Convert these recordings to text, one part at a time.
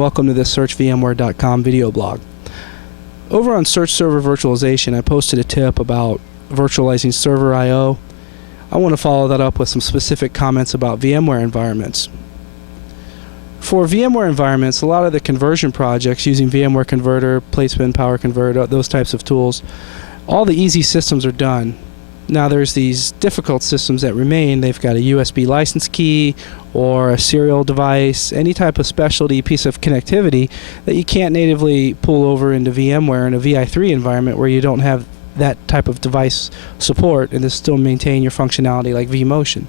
Welcome to this searchvmware.com video blog. Over on Search Server Virtualization, I posted a tip about virtualizing server I/O. I want to follow that up with some specific comments about VMware environments. For VMware environments, a lot of the conversion projects using VMware Converter, Placement, Power Converter, those types of tools, all the easy systems are done. Now there's these difficult systems that remain. They've got a USB license key or a serial device, any type of specialty piece of connectivity that you can't natively pull over into VMware in a VI3 environment where you don't have that type of device support and to still maintain your functionality like vMotion.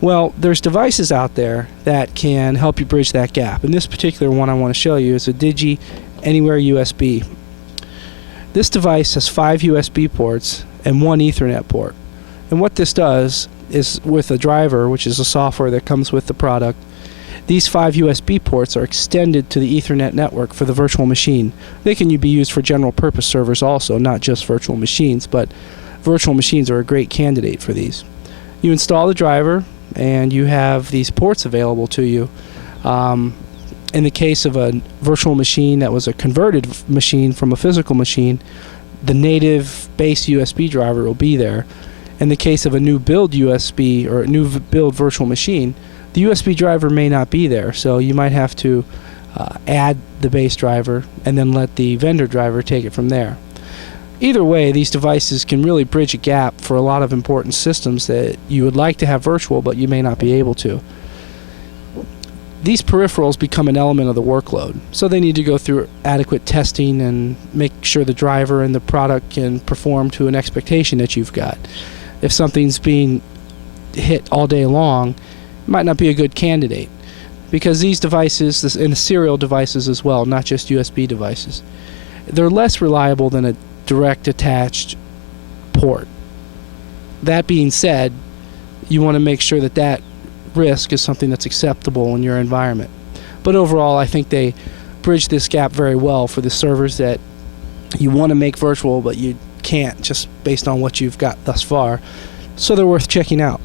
Well, there's devices out there that can help you bridge that gap. And this particular one I want to show you is a Digi Anywhere USB. This device has 5 USB ports and 1 Ethernet port. And what this does is, with a driver, which is a software that comes with the product, these 5 USB ports are extended to the Ethernet network for the virtual machine. They can be used for general purpose servers also, not just virtual machines, but virtual machines are a great candidate for these. You install the driver and you have these ports available to you. In the case of a virtual machine that was a converted machine from a physical machine, the native base USB driver will be there. In the case of a new build USB or a new build virtual machine, the USB driver may not be there, so you might have to add the base driver and then let the vendor driver take it from there. Either way, these devices can really bridge a gap for a lot of important systems that you would like to have virtual but you may not be able to. These peripherals become an element of the workload, so they need to go through adequate testing and make sure the driver and the product can perform to an expectation that you've got. If something's being hit all day long, it might not be a good candidate, because these devices, and the serial devices as well, not just USB devices, they're less reliable than a direct attached port. That being said, you want to make sure that that risk is something that's acceptable in your environment. But overall, I think they bridge this gap very well for the servers that you want to make virtual but you can't just based on what you've got thus far. So they're worth checking out.